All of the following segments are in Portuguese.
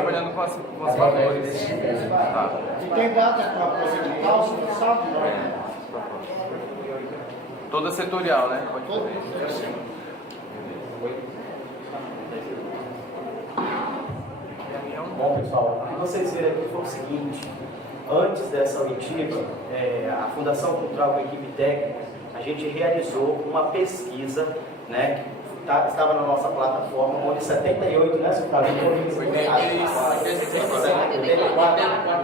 trabalhando com as valores. Tá. E tem data para aposentar, você não sabe? Toda setorial, né? Pode ver. Bom, pessoal, o que vocês viram aqui foi o seguinte: antes dessa oitiva, a Fundação Cultural com a equipe técnica, a gente realizou uma pesquisa, né, que estava na nossa plataforma, onde 78, né,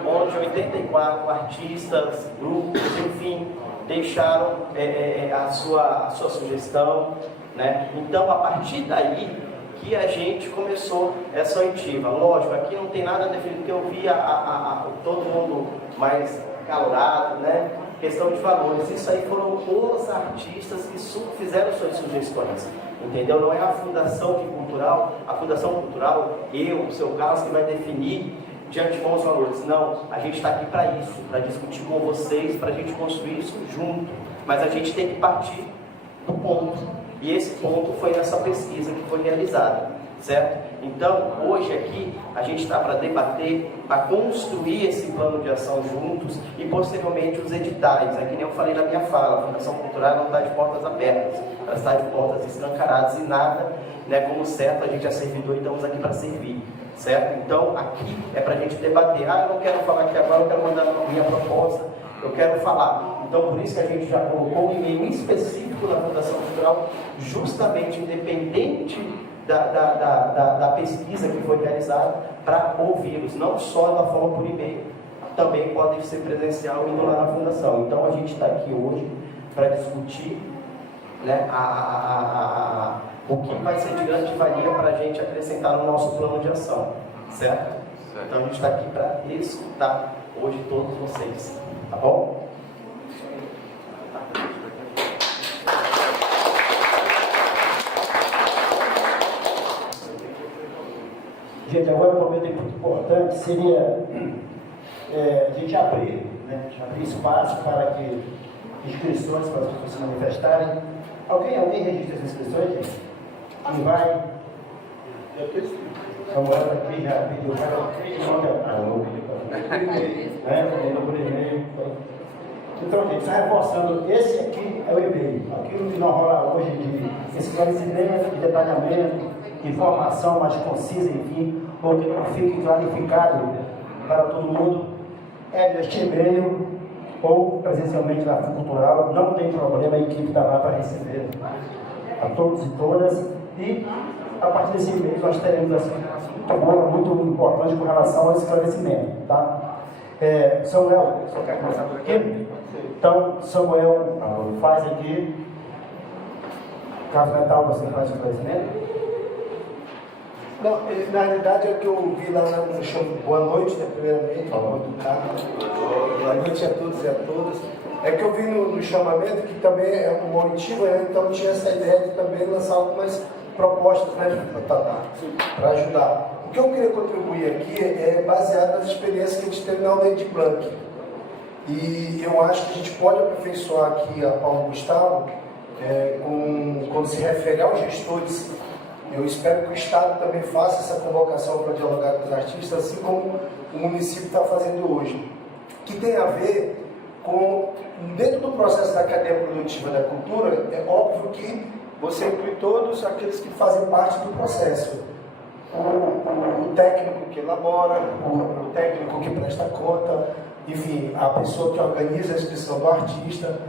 onde 84 artistas, grupos, enfim, deixaram a sua sugestão, né? Então, a partir daí que a gente começou essa oitiva. Lógico, aqui não tem nada definido, porque eu vi todo mundo mais calorado, né? Questão de valores. Isso aí foram os artistas que fizeram suas sugestões, entendeu? Não é a Fundação Cultural, eu, o seu Carlos, que vai definir de antemão os valores. Não, a gente está aqui para isso, para discutir com vocês, para a gente construir isso junto. Mas a gente tem que partir do ponto. E esse ponto foi nessa pesquisa que foi realizada, certo? Então, hoje aqui, a gente está para debater, para construir esse plano de ação juntos e, posteriormente, os editais. É que nem eu falei na minha fala, a Fundação Cultural não está de portas abertas, ela está de portas escancaradas e nada, né, como certo, a gente é servidor e estamos aqui para servir, certo? Então, aqui é para a gente debater. Eu não quero falar aqui agora, eu quero mandar a minha proposta, eu quero falar. Então, por isso que a gente já colocou um e-mail específico na Fundação Cultural, justamente independente da pesquisa que foi realizada, para ouvi-los, não só da forma por e-mail, também podem ser presencial indo lá na Fundação. Então, a gente está aqui hoje para discutir, né, o que vai ser de grande valia para a gente acrescentar no nosso plano de ação, certo? Então, a gente está aqui para escutar hoje todos vocês, tá bom? Gente, agora um momento muito importante seria a gente abrir espaço para que inscrições para as pessoas se manifestarem. Alguém registra as inscrições, gente? E vai. Samuel aqui já pediu por e-mail. Então, gente, só reforçando, esse aqui é o e-mail. Aquilo que nós rola hoje de esclarecimento, de detalhamento, informação mais concisa, enfim, ou que não fique clarificado para todo mundo, é neste e-mail ou presencialmente na Cultural, não tem problema, a equipe está lá para receber a todos e todas, e a partir desse e-mail nós teremos assim, muito importante com relação ao esclarecimento, tá? Samuel, só quer começar por aqui? Então, Samuel faz aqui, caso mental você faz o esclarecimento? Não, na realidade é o que eu vi lá no show. Boa noite, né, primeiramente, boa noite a todos e a todas. É que eu vi no chamamento que também é uma oitiva, né, então tinha essa ideia de também lançar algumas propostas, né, para ajudar. O que eu queria contribuir aqui é baseado nas experiências que a gente teve na Aldir Blanc. E eu acho que a gente pode aperfeiçoar aqui a Paulo Gustavo quando se refere aos gestores. Eu espero que o Estado também faça essa convocação para dialogar com os artistas, assim como o município está fazendo hoje, que tem a ver com, dentro do processo da cadeia produtiva da cultura, é óbvio que você inclui todos aqueles que fazem parte do processo. O técnico que elabora, o técnico que presta conta, enfim, a pessoa que organiza a inscrição do artista,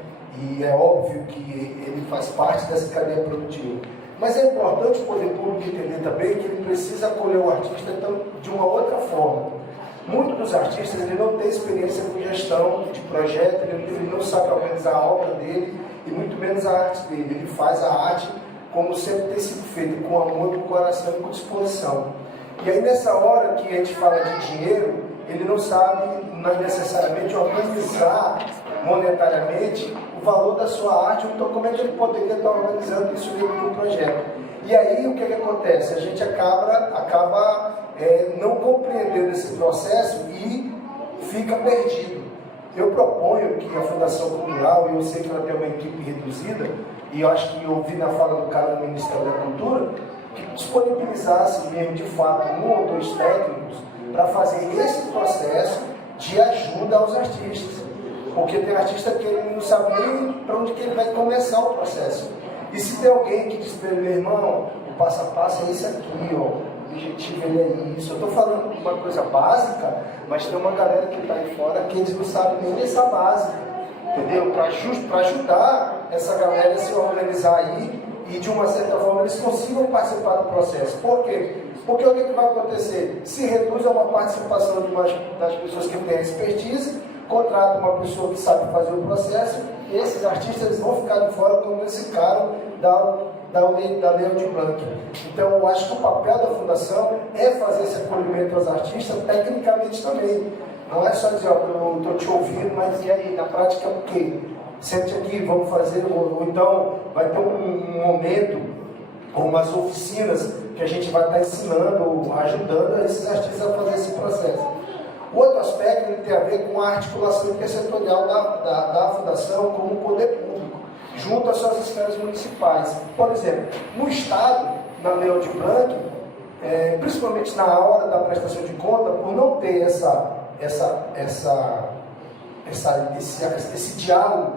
e é óbvio que ele faz parte dessa cadeia produtiva. Mas é importante o poder público entender também que ele precisa acolher o artista então, de uma outra forma. Muitos dos artistas ele não tem experiência com gestão de projeto, ele não sabe organizar a obra dele e muito menos a arte dele. Ele faz a arte como sempre tem sido feita, com amor, com coração e com disposição. E aí nessa hora que a gente fala de dinheiro, ele não sabe necessariamente organizar monetariamente o valor da sua arte, então como é que ele poderia estar organizando isso dentro do projeto. E aí o que acontece? A gente acaba não compreendendo esse processo e fica perdido. Eu proponho que a Fundação Cultural, e eu sei que ela tem uma equipe reduzida, e eu acho que eu ouvi na fala do cara do Ministério da Cultura, que disponibilizasse mesmo de fato um ou dois técnicos para fazer esse processo de ajuda aos artistas. Porque tem artista que ele não sabe nem para onde que ele vai começar o processo. E se tem alguém que diz para ele, meu irmão, o passo a passo é isso aqui, ó, o objetivo ele é isso. Eu estou falando uma coisa básica, mas tem uma galera que está aí fora que eles não sabem nem essa básica, entendeu? Para ajudar essa galera a se organizar aí e de uma certa forma eles consigam participar do processo. Por quê? Porque o que vai acontecer? Se reduz a uma participação das pessoas que têm expertise, contrata uma pessoa que sabe fazer o processo, e esses artistas eles vão ficar de fora como eles ficaram da Lei Aldir Blanc. Então, eu acho que o papel da Fundação é fazer esse acolhimento aos artistas, tecnicamente também. Não é só dizer, ó, eu estou te ouvindo, mas e aí, na prática é o quê? Sente aqui, vamos fazer, ou então vai ter um momento, ou umas oficinas, que a gente vai estar ensinando, ajudando esses artistas a fazer esse processo. O outro aspecto ele tem a ver com a articulação intersetorial da Fundação como um poder público, junto às suas esferas municipais. Por exemplo, no Estado, na Lei Aldir Blanc, principalmente na hora da prestação de conta, por não ter esse diálogo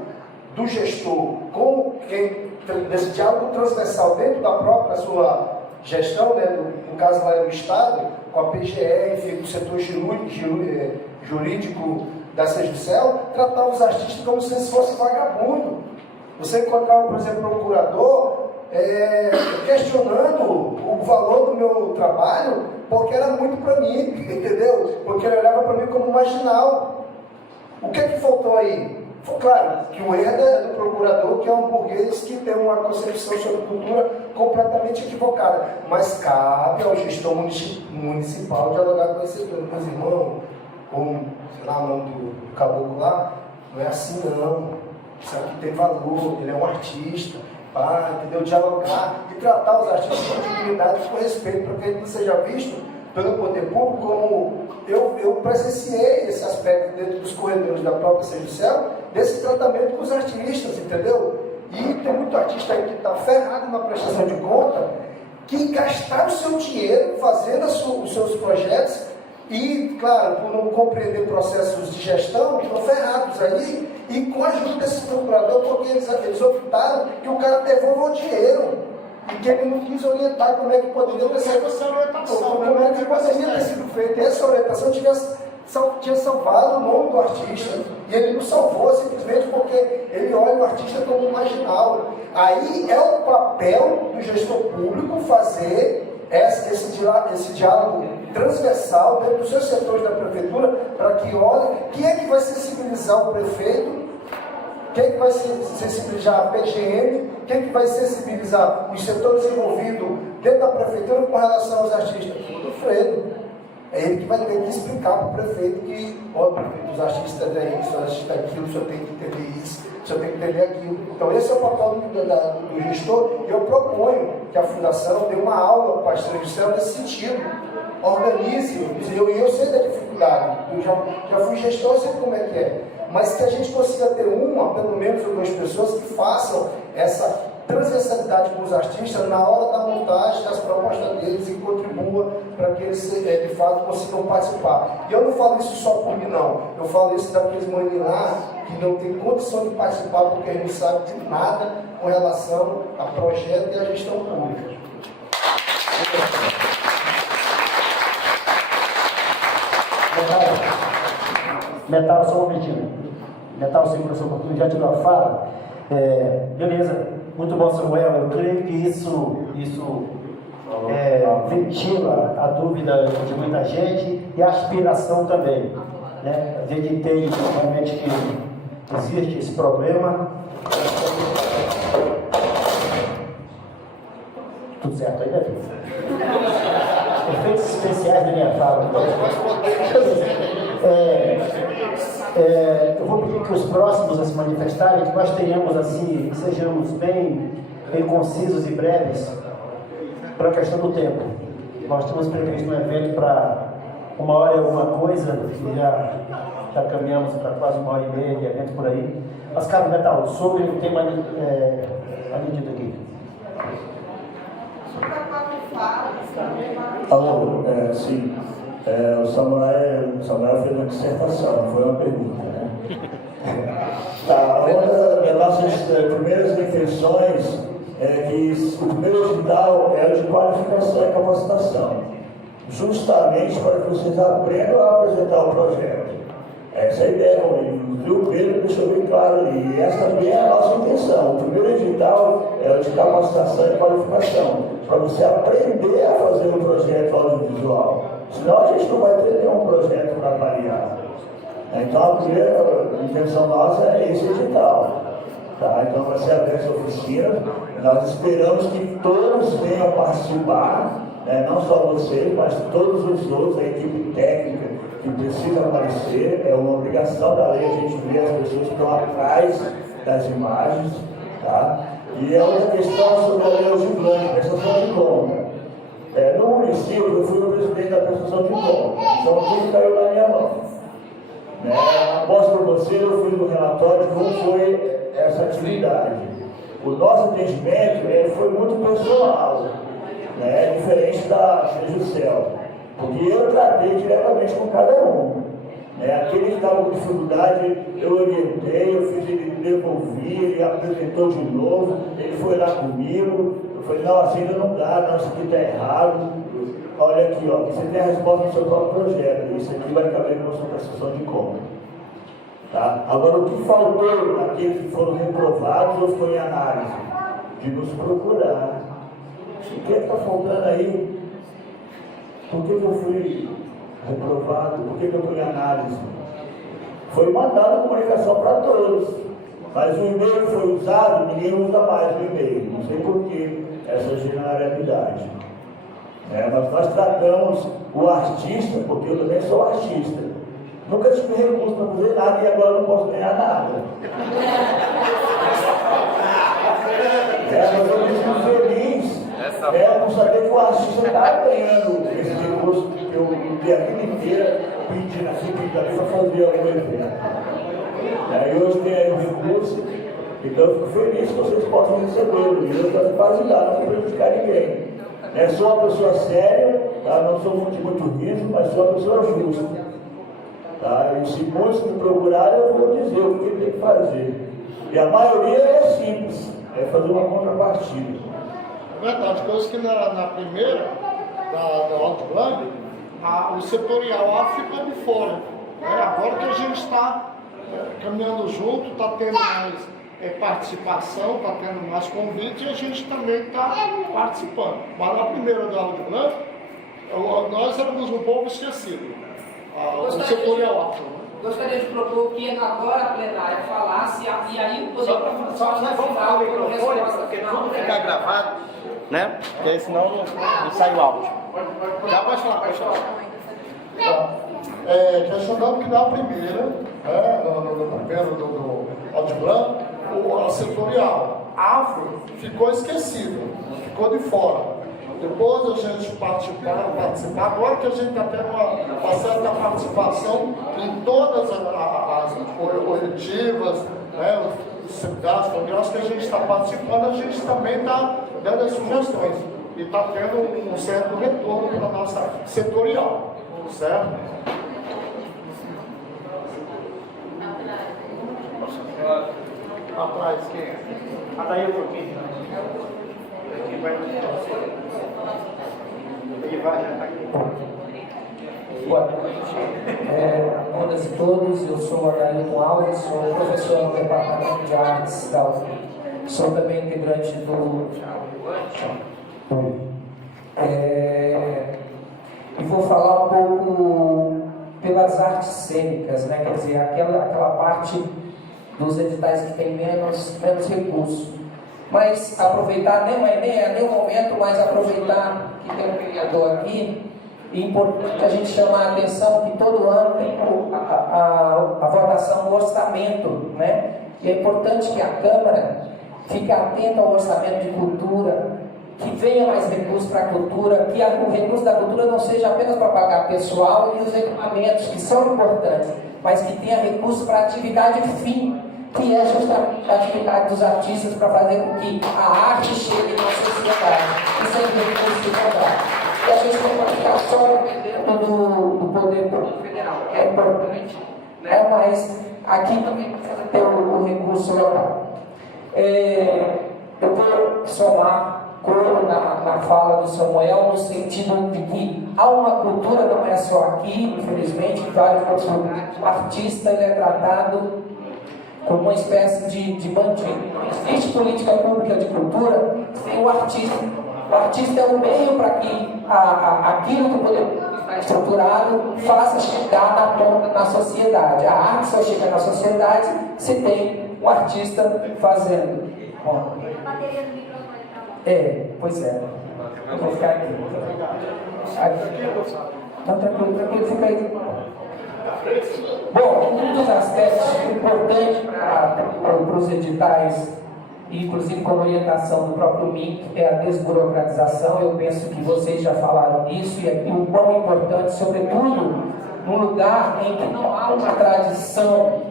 do gestor com quem, desse diálogo transversal dentro da própria sua gestão, né, no caso lá é do Estado, com a PGE, enfim, com o setor jurídico da Sejusel, tratar os artistas como se eles fossem vagabundo. Você encontrar, por exemplo, um procurador questionando o valor do meu trabalho, porque era muito para mim, entendeu? Porque ele olhava para mim como marginal. O que faltou aí? Foi claro que o erro é do procurador, que é um burguês que tem uma concepção sobre cultura completamente equivocada. Mas cabe ao gestor municipal dialogar com esse meus irmãos, como, sei lá, o nome do caboclo lá, não é assim não. Isso aqui tem valor, ele é um artista, entendeu? Dialogar e tratar os artistas com dignidade e com respeito, para que ele não seja visto pelo poder público como eu presenciei esse aspecto dentro dos corredores da própria Sejusel, desse tratamento com os artistas, entendeu? E tem muito artista aí que está ferrado na prestação de conta, que gastaram o seu dinheiro fazendo os seus projetos e, claro, por não compreender processos de gestão, estão ferrados aí, e com a ajuda desse procurador, porque eles optaram que o cara devolva o dinheiro. E que ele não quis orientar como é que poderia ter sido feito. E essa orientação tinha salvado o nome do artista. E ele não salvou simplesmente porque ele olha o artista como marginal. Aí é o papel do gestor público fazer esse diálogo transversal dentro dos seus setores da prefeitura, para que olhe quem é que vai sensibilizar o prefeito, quem é que vai sensibilizar a PGM, quem é que vai sensibilizar os setores envolvidos dentro da prefeitura com relação aos artistas? O Fredo. É ele que vai ter que explicar para o prefeito que, prefeito, os artistas é isso, os artistas é aquilo, o senhor tem que entender isso, o senhor tem que entender aquilo. Então esse é o papel do gestor. Eu proponho que a Fundação dê uma aula para a Sejusel nesse sentido. Organize, eu sei da dificuldade, eu já fui gestor, eu sei como é que é. Mas que a gente consiga ter pelo menos ou duas pessoas que façam essa transversalidade com os artistas na hora da montagem das propostas deles e contribua para que eles, de fato, consigam participar. E eu não falo isso só por mim, não. Eu falo isso daqueles maninhos lá que não tem condição de participar porque a gente sabe de nada com relação a projeto e a gestão pública. Metal, só um momentinho. Metal, segurança oportunidade, já tirou a fala. Beleza, muito bom, Samuel. Eu creio que isso ventila a dúvida de muita gente e a aspiração também. Né? A gente entende realmente que existe esse problema. Tudo certo aí, né, filho? Efeitos especiais da minha fala. Eu vou pedir que os próximos a se manifestarem, que nós tenhamos assim, sejamos bem concisos e breves para a questão do tempo. Nós temos previsto um evento para 1h e alguma coisa, e já caminhamos para quase 1h30 de evento por aí. Mas, cara, Metal, sobre o tema atendido aqui. Alô, sim. O Samuel fez uma dissertação, não foi uma pergunta, né? Tá, uma das nossas primeiras intenções é que o primeiro edital é o de qualificação e capacitação, justamente para que vocês aprendam a apresentar o projeto. Essa é a ideia, o Pedro deixou bem claro ali, e essa também é a nossa intenção. O primeiro edital é o de capacitação e qualificação, para você aprender a fazer um projeto audiovisual. Senão a gente não vai ter nenhum projeto para avaliar. Então a primeira intenção nossa é esse edital. Tá? Então vai ser aberta essa oficina. Nós esperamos que todos venham participar, né? Não só vocês, mas todos os outros, a equipe técnica que precisa aparecer. É uma obrigação da lei a gente ver as pessoas que estão atrás das imagens. Tá? E a outra questão sobre a lei Aldir Blanc, prestação de conta. No município, eu fui o presidente da prestação de conta, então tudo caiu na minha mão. Após por você, eu fiz um relatório de como foi essa atividade. O nosso atendimento foi muito pessoal, diferente da Juscel, porque eu tratei diretamente com cada um. Aquele que estava com dificuldade, eu orientei, eu fiz ele devolver, ele apresentou de novo, ele foi lá comigo, eu falei, não, assim ainda não dá, não, isso aqui está errado. Olha aqui, ó, você tem a resposta do seu próprio projeto, isso aqui vai caber na sua prestação de conta. Tá? Agora, o que faltou naqueles que foram reprovados ou foi em análise? De nos procurar. O que está faltando aí? Por que eu fui reprovado? Por que eu fui em análise? Foi mandada a comunicação para todos, mas o e-mail foi usado, ninguém usa mais o e-mail. Não sei por que essa generalidade. Mas nós tratamos o artista, porque eu também sou artista. Nunca tive recurso para fazer nada e agora não posso ganhar nada. Mas eu fico feliz por saber que o artista está ganhando esse recurso que eu vi a vida inteira pedindo aqui para fazer algum evento. E hoje tem aí o recurso, então eu fico feliz que vocês possam receber. E eu quero quase nada, não prejudicar ninguém. Sou uma pessoa séria, tá? Não sou muito rígido, mas sou uma pessoa justa. Tá? E se muitos me procurarem, eu vou dizer o que tem que fazer. E a maioria é simples, é fazer uma contrapartida. É verdade, coisa que na primeira, da Aldir Blanc, o setorial A ficou de fora. Agora que a gente está caminhando junto, está tendo mais participação, está tendo mais convite e a gente também está participando. Mas na primeira da Aldir Blanc, nós éramos um pouco esquecidos. O setorial A. Gostaria de propor que agora a plenária falasse e aí poder Só nós vamos falar o microfone, porque tudo ficar gravado, né? Porque senão não sai o áudio. Já pode falar, pode falar. Questionando que na primeira, no primeiro do Aldir Blanc, o setorial afro ficou esquecido, ficou de fora. Depois a gente participar, agora que a gente está tendo uma certa participação em todas as coletivas, os seminários, congressos que a gente está participando, a gente também está dando as sugestões e está tendo um certo retorno para a nossa setorial, certo? Atrás, quem é? Daí eu pouquinho. Quem vai? Ele vai, já está aqui. Boa noite. Todas e todos, eu sou Adelino Alves, sou professor no Departamento de Artes da UF. Sou também integrante do... E vou falar um pouco pelas artes cênicas, quer dizer, aquela parte dos editais que tem menos recursos. Mas aproveitar, nem é o momento, mas aproveitar que tem um vereador aqui, é importante a gente chamar a atenção que todo ano tem a votação do orçamento, E é importante que a Câmara fique atenta ao orçamento de cultura, que venha mais recursos para a cultura, que o recurso da cultura não seja apenas para pagar pessoal e os equipamentos, que são importantes, mas que tenha recursos para a atividade fim, que é justamente a atividade dos artistas para fazer com que a arte chegue na sociedade. Isso é um recurso de verdade. E a gente tem uma ficar só dependendo poder público federal. É importante, né? Mas aqui também precisa ter o recurso local. Eu vou somar na fala do Samuel, no sentido de que há uma cultura, não é só aqui, infelizmente, em vários outros lugares, o artista ele é tratado como uma espécie de bandido. Não existe política pública de cultura sem o artista. O artista é o meio para que aquilo que o poder público está estruturado faça chegar na ponta na sociedade. A arte só chega na sociedade se tem um artista fazendo. Bom, pois é. Eu vou ficar aqui. Então, tranquilo, fica aí. Bom, um dos aspectos importantes para os editais, inclusive com orientação do próprio MIC, é a desburocratização. Eu penso que vocês já falaram nisso, e o quão importante, sobretudo, num lugar em que não há uma tradição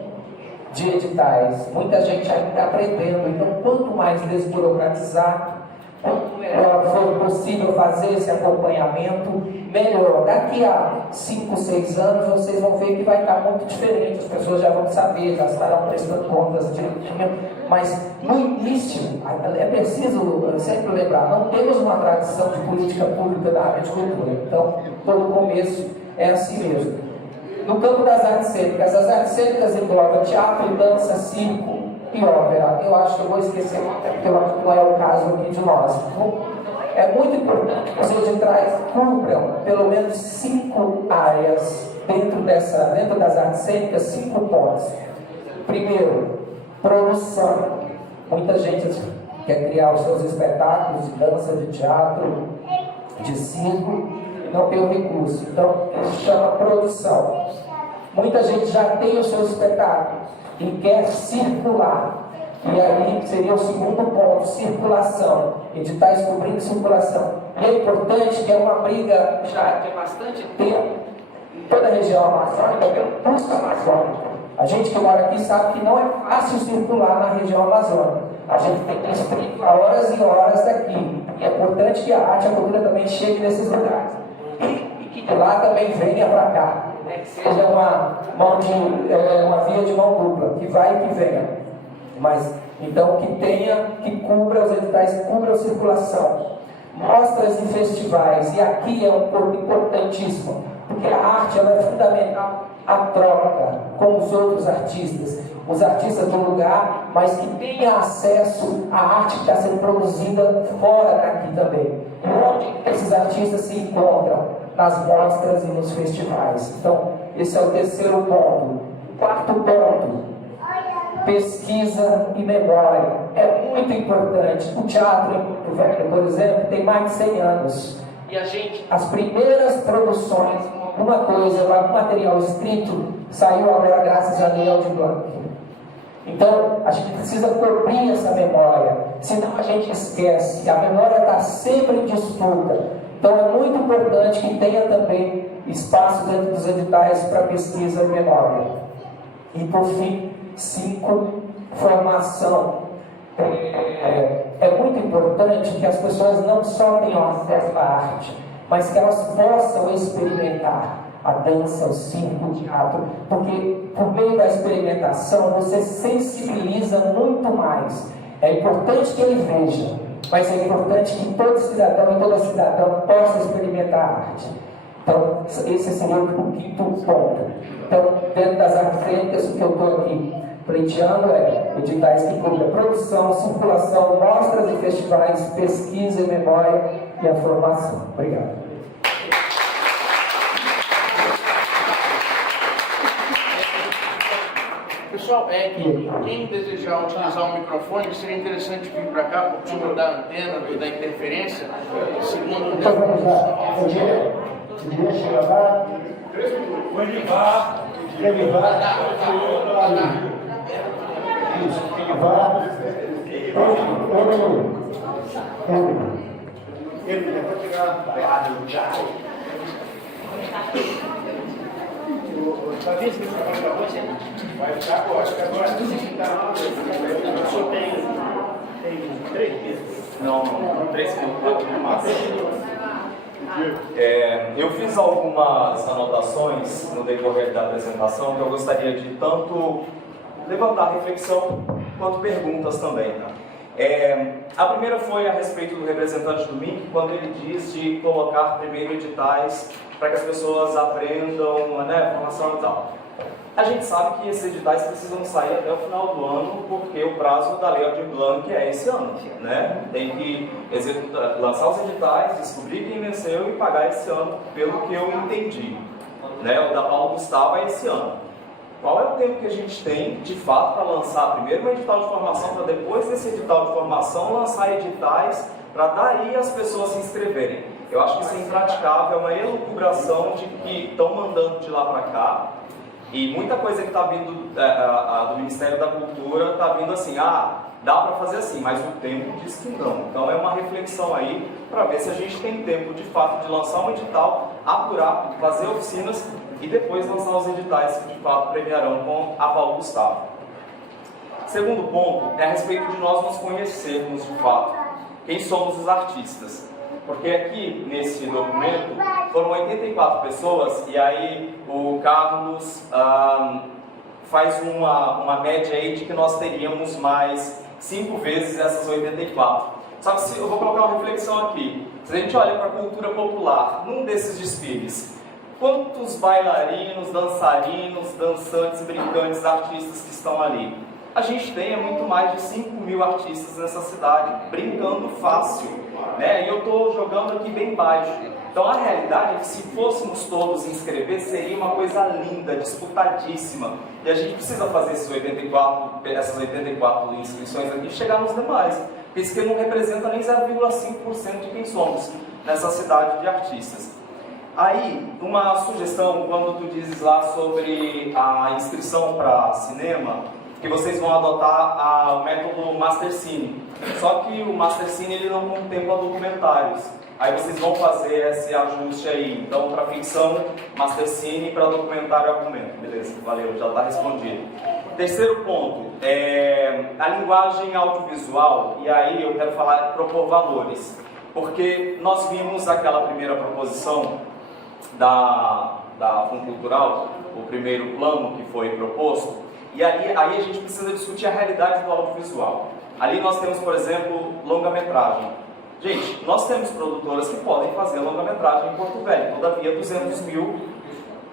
de editais. Muita gente ainda está aprendendo. Então, quanto mais desburocratizar, quanto melhor for possível fazer esse acompanhamento, melhor. Daqui a 5, 6 anos, vocês vão ver que vai estar muito diferente. As pessoas já vão saber, já estarão prestando contas direitinho. Mas, no início, é preciso sempre lembrar, não temos uma tradição de política pública da área de cultura. Então, todo começo é assim mesmo. No campo das artes cênicas, as artes cênicas englobam teatro, dança, circo e ópera. Eu acho que eu vou esquecer, porque eu acho que não é o caso aqui de nós. Então, é muito importante que os editais cumpram pelo menos 5 áreas dentro das artes cênicas, 5 pontos. Primeiro, produção. Muita gente quer criar os seus espetáculos de dança, de teatro, de circo, não tem o recurso. Então, isso chama produção. Muita gente já tem o seu espetáculo e quer circular. E aí seria o segundo ponto, circulação. Editais cobrindo circulação. E é importante que é uma briga já de bastante tempo em toda a região amazônica, pelo pulso amazônico. A gente que mora aqui sabe que não é fácil circular na região amazônica. A gente tem que explicar horas e horas daqui. E é importante que a arte e a cultura também chegue nesses lugares. E que de lá também venha para cá. Que seja uma via de mão dupla, que vai e que venha. Mas, então, que cubra os editais, que cubra a circulação. Mostras em festivais, e aqui é um ponto importantíssimo, porque a arte ela é fundamental, a troca com os outros artistas. Os artistas do lugar, mas que tenha acesso à arte que está sendo produzida fora daqui também. E onde esses artistas se encontram? Nas mostras e nos festivais. Então, esse é o terceiro ponto. Quarto ponto, pesquisa e memória. É muito importante. O teatro em Porto Velho, por exemplo, tem mais de 100 anos. E as primeiras produções, algum material escrito, saiu agora graças a Leão de Blanc. Então, a gente precisa cobrir essa memória, senão a gente esquece. A memória está sempre em disputa. Então, é muito importante que tenha também espaço dentro dos editais para pesquisa e memória. E, por fim, 5, formação. É muito importante que as pessoas não só tenham acesso à arte, mas que elas possam experimentar a dança, o circo, o teatro, porque por meio da experimentação você sensibiliza muito mais. É importante que ele veja, mas é importante que todo cidadão e toda cidadã possa experimentar a arte. Então, esse seria o quinto ponto. Então, dentro das artes cênicas, o que eu estou aqui pleiteando é editais que cobrem produção, circulação, mostras e festivais, pesquisa e memória e a formação. Obrigado. Pessoal, quem desejar utilizar o microfone, seria interessante vir para cá por conta da antena, da interferência, segundo Então vamos lá. Podia chegar lá. Vai ficar agora, só tem 3 meses. Não, 3 meses. Eu fiz algumas anotações no decorrer da apresentação que eu gostaria de tanto levantar reflexão quanto perguntas também. A primeira foi a respeito do representante do MIC, quando ele diz de colocar primeiro editais para que as pessoas aprendam, né, formação e tal. A gente sabe que esses editais precisam sair até o final do ano, porque o prazo da Lei Aldir Blanc é esse ano, né? Tem que lançar os editais, descobrir quem venceu e pagar esse ano, pelo que eu entendi, né? O da Paulo Gustavo é esse ano. Qual é o tempo que a gente tem, de fato, para lançar primeiro um edital de formação, para depois desse edital de formação lançar editais, para daí as pessoas se inscreverem? Eu acho que isso é impraticável, é uma elucubração de que estão mandando de lá para cá, e muita coisa que está vindo do Ministério da Cultura está vindo assim, dá para fazer assim, mas o tempo diz que não. Então é uma reflexão aí para ver se a gente tem tempo de fato de lançar um edital, apurar, fazer oficinas e depois lançar os editais que de fato premiarão com a Paulo Gustavo. Segundo ponto é a respeito de nós nos conhecermos de fato, quem somos os artistas. Porque aqui nesse documento foram 84 pessoas e aí o Carlos faz uma média aí de que nós teríamos mais 5 vezes essas 84. Só que eu vou colocar uma reflexão aqui. Se a gente olha para a cultura popular, num desses desfiles, quantos bailarinos, dançarinos, dançantes, brincantes, artistas que estão ali? A gente tem muito mais de 5.000 artistas nessa cidade, brincando fácil, né? E eu estou jogando aqui bem baixo. Então a realidade é que se fôssemos todos inscrever, seria uma coisa linda, disputadíssima. E a gente precisa fazer essas 84 inscrições aqui e chegar nos demais. Porque isso aqui não representa nem 0,5% de quem somos nessa cidade de artistas. Aí, uma sugestão, quando tu dizes lá sobre a inscrição para cinema, que vocês vão adotar o método Mastercine. Só que o Mastercine ele não contempla documentários. Aí vocês vão fazer esse ajuste aí. Então, para ficção, Mastercine, para documentário, argumento. Beleza, valeu, já está respondido. Terceiro ponto, a linguagem audiovisual. E aí eu quero propor valores. Porque nós vimos aquela primeira proposição da Fundo Cultural, o primeiro plano que foi proposto. E aí a gente precisa discutir a realidade do audiovisual. Ali nós temos, por exemplo, longa-metragem. Gente, nós temos produtoras que podem fazer longa-metragem em Porto Velho, todavia 200 mil.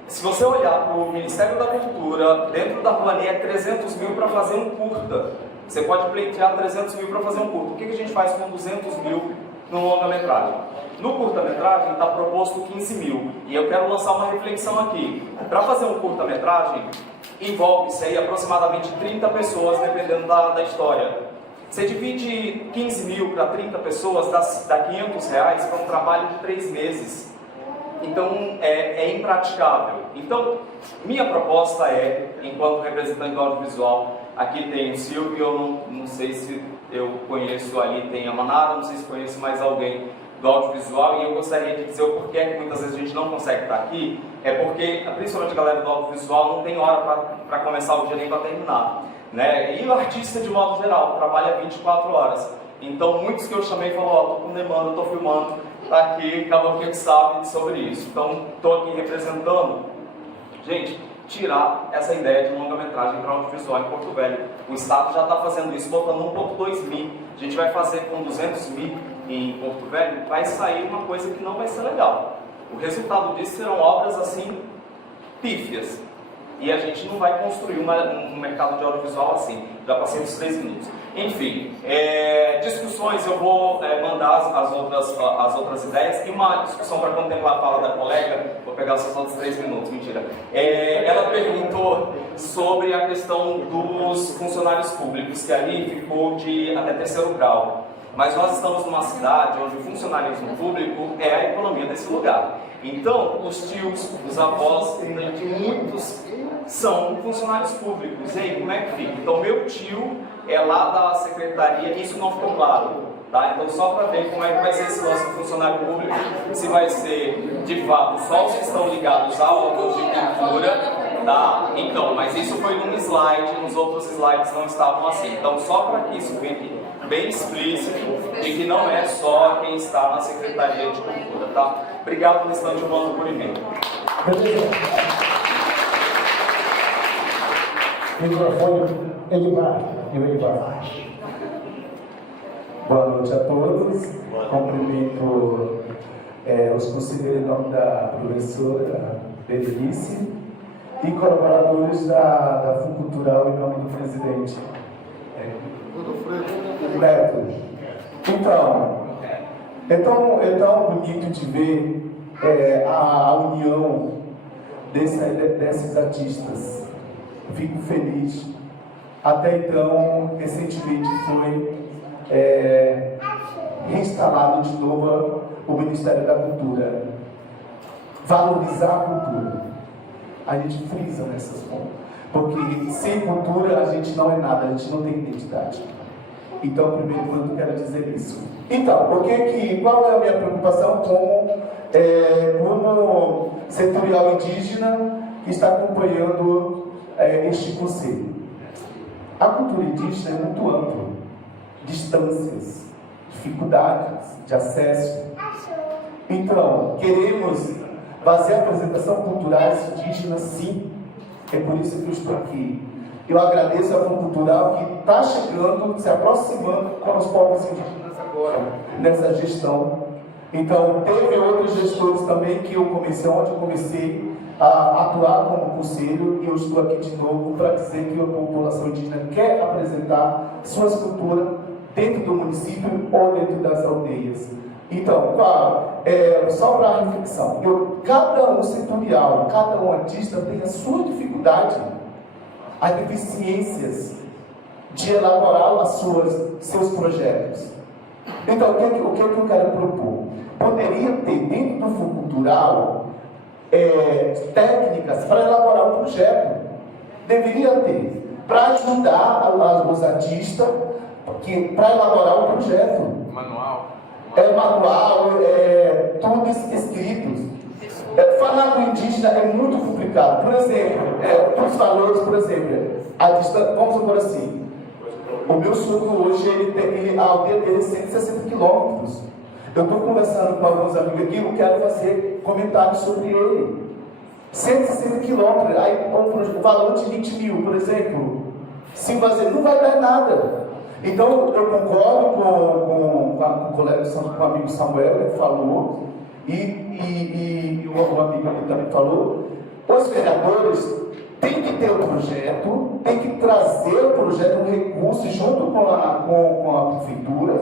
Se você olhar para o Ministério da Cultura, dentro da Rouanet é 300 mil para fazer um curta. Você pode pleitear 300 mil para fazer um curta. O que a gente faz com 200 mil no longa-metragem? No curta-metragem está proposto 15 mil. E eu quero lançar uma reflexão aqui. Para fazer um curta-metragem, envolve-se aí aproximadamente 30 pessoas, dependendo da história. Você divide 15 mil para 30 pessoas, dá 500 reais para um trabalho de 3 meses. Então, é impraticável. Então, minha proposta enquanto representante do audiovisual, aqui tem o Silvio, eu não sei se eu conheço ali, tem a Manara, não sei se conheço mais alguém do audiovisual, e eu gostaria de dizer o porquê que muitas vezes a gente não consegue estar aqui, porque, principalmente a galera do audiovisual, não tem hora para começar o dia nem para terminar, né? E o artista, de modo geral, trabalha 24 horas. Então, muitos que eu chamei falaram, estou com demanda, estou filmando, está aqui, acabou que sabe sobre isso. Então, estou aqui representando, gente, tirar essa ideia de longa-metragem para audiovisual em Porto Velho. O Estado já está fazendo isso, botando 1,2 mil. A gente vai fazer com 200 mil em Porto Velho, vai sair uma coisa que não vai ser legal. O resultado disso serão obras assim, pífias. E a gente não vai construir um mercado de audiovisual assim. Já passei os 3 minutos. Enfim, discussões, eu vou mandar as outras ideias. E uma discussão para contemplar a fala da colega, vou pegar os seus outros 3 minutos, mentira. Ela perguntou sobre a questão dos funcionários públicos, que ali ficou de até 3º grau. Mas nós estamos numa cidade onde o funcionalismo público é a economia desse lugar. Então, os tios, os avós, de muitos são funcionários públicos. E aí, como é que fica? Então, meu tio é lá da secretaria, isso não ficou claro. Tá? Então, só para ver como é que vai ser esse nosso funcionário público, se vai ser, de fato, só os que estão ligados ao órgão de cultura. Tá? Então, mas isso foi num slide, nos outros slides não estavam assim. Então, só para que isso fique bem explícito de que não é só quem está na Secretaria de Cultura, tá? Obrigado, Alessandro, Giovanni, por e-mail. Microfone, Edivar. Boa noite a todos. Cumprimento os conselheiros em nome da professora Berenice e colaboradores da Fundo Cultural em nome do presidente Neto. Então, é tão bonito de ver a união desses artistas. Fico feliz. Até então, recentemente foi reinstalado de novo o Ministério da Cultura. Valorizar a cultura. A gente frisa nessas pontas. Porque sem cultura a gente não é nada, a gente não tem identidade. Então, primeiro ponto, eu quero dizer isso. Então, qual é a minha preocupação como setorial indígena que está acompanhando este conselho? A cultura indígena é muito ampla. Distâncias, dificuldades de acesso. Então, queremos fazer apresentação culturais indígenas, sim. É por isso que eu estou aqui. Eu agradeço a Fundo Cultural que está chegando, se aproximando com os povos indígenas agora, nessa gestão. Então, teve outros gestores também que eu comecei, onde eu comecei a atuar como conselho, e eu estou aqui de novo para dizer que a população indígena quer apresentar suas culturas dentro do município ou dentro das aldeias. Então, só para a reflexão, cada um setorial, cada um artista tem a sua dificuldade, as deficiências de elaborar seus projetos. Então, o que eu quero propor? Poderia ter dentro do Fundo Cultural técnicas para elaborar um projeto. Deveria ter, para ajudar os artistas para elaborar um projeto. Manual, tudo escrito. Falar do indígena é muito complicado. Por exemplo, os valores, por exemplo, a distância, vamos supor assim, o meu sogro hoje, a aldeia dele é 160 quilômetros. Eu estou conversando com alguns amigos aqui, eu quero fazer comentários sobre ele. 160 quilômetros, aí o valor de 20 mil, por exemplo, se fazer, não vai dar nada. Então, eu concordo com o colega, com o amigo Samuel, que falou, e o amigo aqui também falou, os vereadores têm que ter o projeto, têm que trazer o projeto, um recurso, junto com a prefeitura,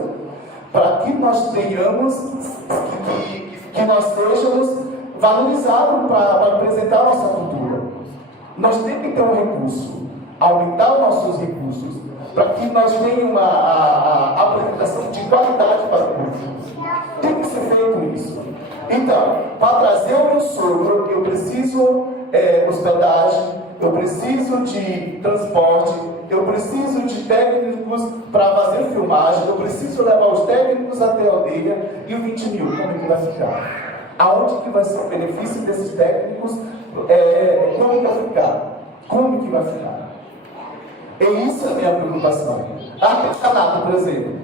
para que nós tenhamos, que nós sejamos valorizados para apresentar a nossa cultura. Nós temos que ter um recurso, aumentar os nossos recursos, para que nós tenhamos a apresentação de qualidade para o público. Tem que ser feito isso. Então, para trazer o meu sogro, eu preciso hospedagem, eu preciso de transporte, eu preciso de técnicos para fazer filmagem, eu preciso levar os técnicos até a aldeia, e o 20 mil, como é que vai ficar? Aonde que vai ser o benefício desses técnicos? Como que vai ficar? Como que vai ficar? E isso é a minha preocupação. Artesanato, por exemplo.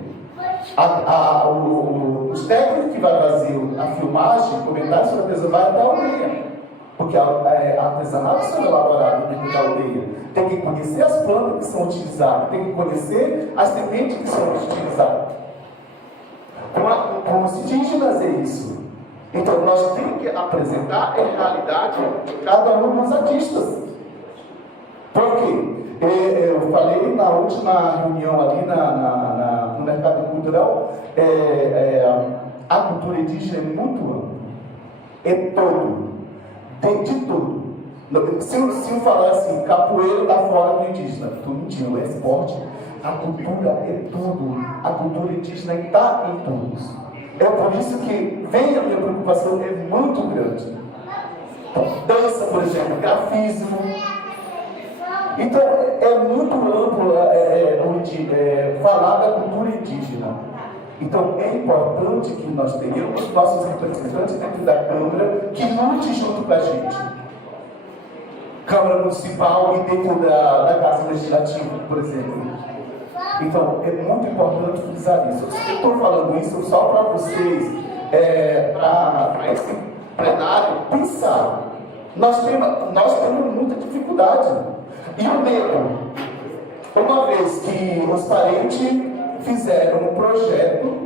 Os técnicos que vão fazer a filmagem, comentários sobre artesanato, vai até a aldeia. Porque artesanatos são elaborados dentro da aldeia. Tem que conhecer as plantas que são utilizadas, tem que conhecer as sementes que são utilizadas. Com os indígenas é isso. Então nós temos que apresentar a realidade de cada um dos artistas. Por quê? Eu falei na última reunião ali no mercado cultural, a cultura indígena é muito ampla. É todo. Tem de tudo. Se eu falar assim, capoeira está fora do indígena, estou mentindo, é esporte. A cultura é tudo. A cultura indígena está em todos. É por isso que vem a minha preocupação, é muito grande. Então, dança, por exemplo, grafismo. Então, é muito amplo falar da cultura indígena. Então, é importante que nós tenhamos nossos representantes dentro da Câmara que lute junto com a gente. Câmara Municipal e dentro da Casa Legislativa, por exemplo. Então, é muito importante frisar isso. Eu estou falando isso só para vocês, plenário pensar. Nós temos muita dificuldade. E o medo, uma vez que os parentes fizeram um projeto,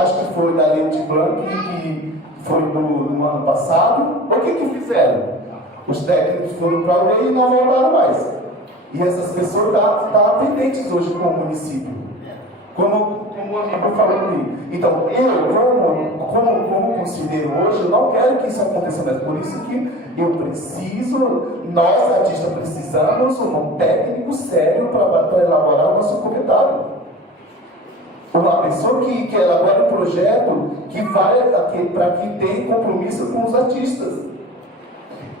acho que foi da Lei de Blanc, que foi no ano passado, o que fizeram? Os técnicos foram para a lei e não voltaram mais. E essas pessoas estão pendentes hoje com o município. Como um amigo falou comigo. Então, eu, como conselheiro hoje, eu não quero que isso aconteça mais. Por isso que eu preciso, nós artistas precisamos um técnico sério para elaborar o nosso comentário. Uma pessoa que elabora um projeto que vai para que tenha compromisso com os artistas.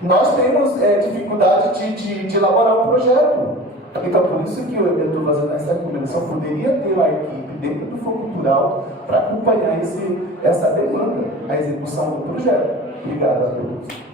Nós temos dificuldade de elaborar um projeto. Então, por isso que eu estou fazendo essa recomendação. Poderia ter uma equipe dentro do Fundo Cultural para acompanhar essa demanda, a execução do projeto. Obrigado a todos.